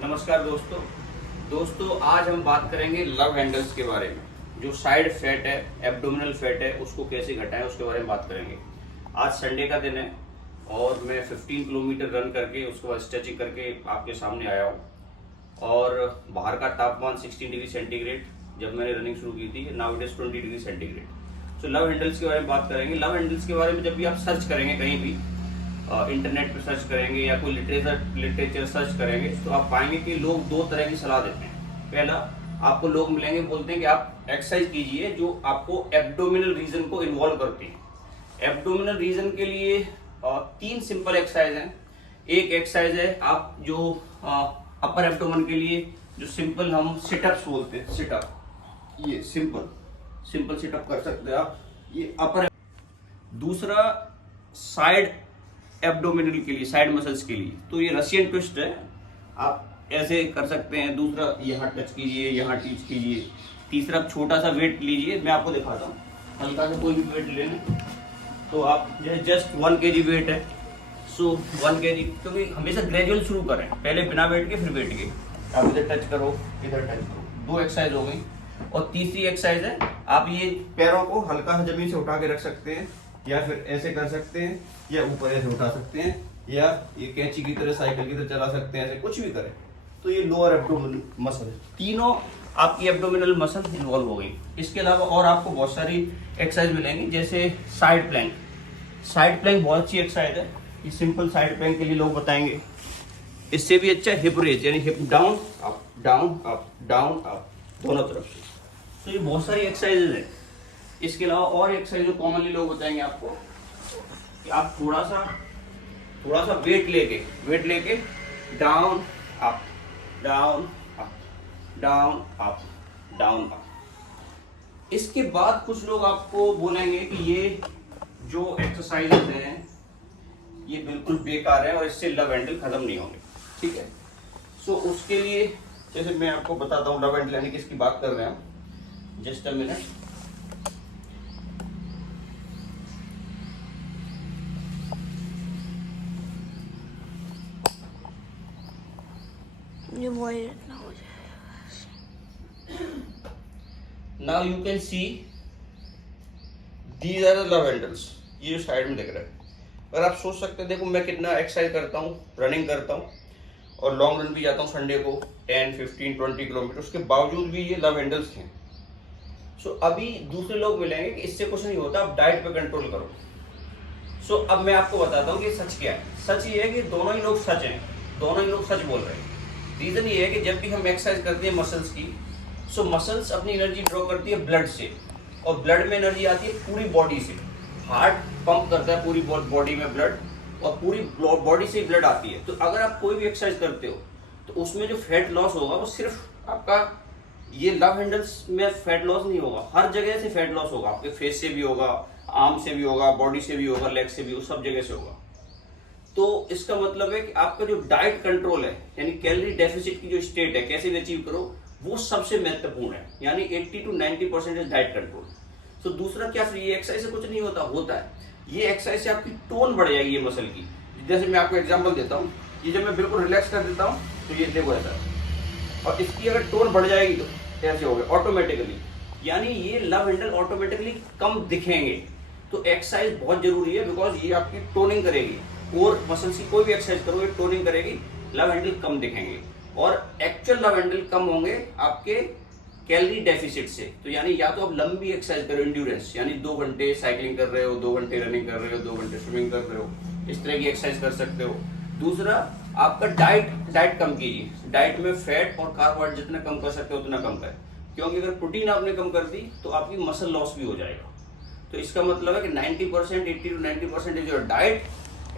नमस्कार दोस्तों आज हम बात करेंगे लव हैंडल्स के बारे में। जो साइड फैट है, एब्डोमिनल फैट है, उसको कैसे घटाएं उसके बारे में बात करेंगे। आज संडे का दिन है और मैं 15 किलोमीटर रन करके उसके बाद स्ट्रेचिंग करके आपके सामने आया हूँ। और बाहर का तापमान 16 डिग्री सेंटीग्रेड जब मैंने रनिंग शुरू की थी, now it is 20 degree centigrade. So love handles के बारे में बात करेंगे। लव हैंडल्स के बारे में जब भी आप सर्च करेंगे, कहीं भी इंटरनेट पे सर्च करेंगे या कोई लिटरेचर सर्च करेंगे, तो आप पाएंगे कि लोग दो तरह की सलाह देते हैं। पहला, आपको लोग मिलेंगे बोलते हैं कि आप एक्सरसाइज कीजिए जो आपको एब्डोमिनल रीजन को इन्वॉल्व करती है। एब्डोमिनल रीजन के लिए 3 सिंपल एक्सरसाइज हैं। एक एक्सरसाइज है आप जो अपर एब्डोमेन के लिए जो सिंपल हम सिटअप्स बोलते हैं, सिटअप, ये सिंपल सिटअप कर सकते हैं आप, ये अपर। दूसरा साइड एब्डोमिनल के लिए, साइड मसल्स के लिए, तो ये रशियन ट्विस्ट है, आप ऐसे कर सकते हैं। दूसरा, यहाँ टच कीजिए, यहाँ टच कीजिए। तीसरा, छोटा सा वेट लीजिए, मैं आपको दिखाता हूँ। हल्का सा कोई भी वेट ले लें, तो आप जस्ट 1 kg वेट है, सो 1 kg, क्योंकि हमेशा ग्रेजुअल शुरू करें, पहले बिना वेट के फिर वेट के। आप इधर टच करो, इधर टच करो। 2 एक्सरसाइज हो गई। और तीसरी एक्सरसाइज है, आप ये पैरों को हल्का सा जमीन से उठा के रख सकते हैं, या फिर ऐसे कर सकते हैं, या ऊपर ऐसे उठा सकते हैं, या ये कैंची की तरह, साइकिल की तरह चला सकते हैं, ऐसे कुछ भी करें। तो ये लोअर एब्डोमिनल मसल, तीनों आपकी एब्डोमिनल मसल इन्वॉल्व हो गई। इसके अलावा और आपको बहुत सारी एक्सरसाइज मिलेंगी, जैसे साइड प्लैंक। साइड प्लैंक बहुत अच्छी एक्सरसाइज है। ये सिंपल साइड प्लैंक के लिए लोग बताएंगे। इससे भी अच्छा हिप रेज, यानी hip down up down up down up, दोनों तरफ से। तो ये बहुत सारी एक्सरसाइजेज है। इसके अलावा और एक्सरसाइज जो कॉमनली लोग बताएंगे आपको, कि आप थोड़ा सा वेट लेके down up down up down up down up. इसके बाद कुछ लोग आपको बोलेंगे कि ये जो एक्सरसाइजेज हैं ये बिल्कुल बेकार है और इससे लव हैंडल खत्म नहीं होंगे, ठीक है। सो उसके लिए जैसे मैं आपको बताता हूँ, लव हैंडल यानी किसकी बात कर रहे हैं हम। Just a minute. Now you can see these are the love handles। ये जो साइड में दिख रहा है, अगर आप सोच सकते हैं, देखो मैं कितना एक्सरसाइज करता हूँ, रनिंग करता हूँ और लॉन्ग रन भी जाता हूँ संडे को 10, 15, 20 किलोमीटर, उसके बावजूद भी ये लव हैंडल्स हैं। सो अभी दूसरे लोग मिलेंगे कि इससे कुछ नहीं होता, आप डाइट पे कंट्रोल करो। सो अब मैं आपको बताता हूँ कि सच क्या है। सच ये है कि दोनों ही लोग सच हैं, दोनों ही लोग सच बोल रहे हैं। रीजन ये है कि जब भी हम एक्सरसाइज करते हैं मसल्स की, सो मसल्स अपनी एनर्जी ड्रॉ करती है ब्लड से, और ब्लड में एनर्जी आती है पूरी बॉडी से। हार्ट पंप करता है पूरी बॉडी में ब्लड, और पूरी बॉडी से ब्लड आती है। तो अगर आप कोई भी एक्सरसाइज करते हो तो उसमें जो फैट लॉस होगा वो सिर्फ आपका, ये लव हैंडल्स में फैट लॉस नहीं होगा, हर जगह से फैट लॉस होगा। आपके फेस से भी होगा, आर्म से भी होगा, बॉडी से भी होगा, लेग से भी होगा, सब जगह से होगा। तो इसका मतलब है कि आपका जो डाइट कंट्रोल है, यानी कैलोरी डेफिसिट की जो स्टेट है, कैसे भी अचीव करो, वो सबसे महत्वपूर्ण है। यानी 80 to 90% डाइट कंट्रोल। तो दूसरा क्या, फिर ये एक्सरसाइज से कुछ नहीं होता है। ये एक्सरसाइज से आपकी टोन बढ़ जाएगी ये मसल की। जैसे मैं आपको एग्जांपल देता हूँ, ये जब मैं बिल्कुल रिलैक्स कर देता हूँ तो ये देखो ऐसा, और इसकी अगर टोन बढ़ जाएगी तो ऐसे हो गए ऑटोमेटिकली, यानी ये लव हैंडल ऑटोमेटिकली कम दिखेंगे। तो एक्सरसाइज बहुत जरूरी है, बिकॉज ये आपकी टोनिंग करेगी। कोर मसल्स की कोई भी एक्सरसाइज करोगे, टोनिंग करेगी, लव हैंडल कम दिखेंगे, और एक्चुअल लव हैंडल कम होंगे आपके कैलोरी डेफिसिट से। तो यानी या तो आप लंबी एक्सरसाइज करो, इंड्योरेंस, यानी 2 घंटे साइकिलिंग कर रहे हो, 2 घंटे रनिंग कर रहे हो, 2 घंटे स्विमिंग कर रहे हो, इस तरह की एक्सरसाइज कर सकते हो। दूसरा, आपका डाइट कम कीजिए। डाइट में फैट और कार्बोहाइड्रेट जितना कम कर सकते हो उतना कम करें, क्योंकि अगर प्रोटीन आपने कम कर दी तो आपकी मसल लॉस भी हो जाएगा। तो इसका मतलब है कि 90%, 80 to 90% is your diet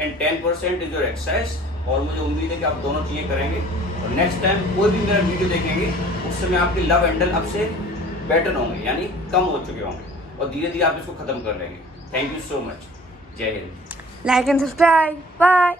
and 10% is your exercise. और मुझे उम्मीद है कि आप दोनों चीजें करेंगे, और नेक्स्ट टाइम कोई भी मेरा वीडियो देखेंगे उस समय आपके लव हैंडल अब से बेटर होंगे, यानी कम हो चुके होंगे, और धीरे धीरे आप इसको खत्म कर लेंगे। Thank you so much. जय Hind. Like and subscribe. Bye.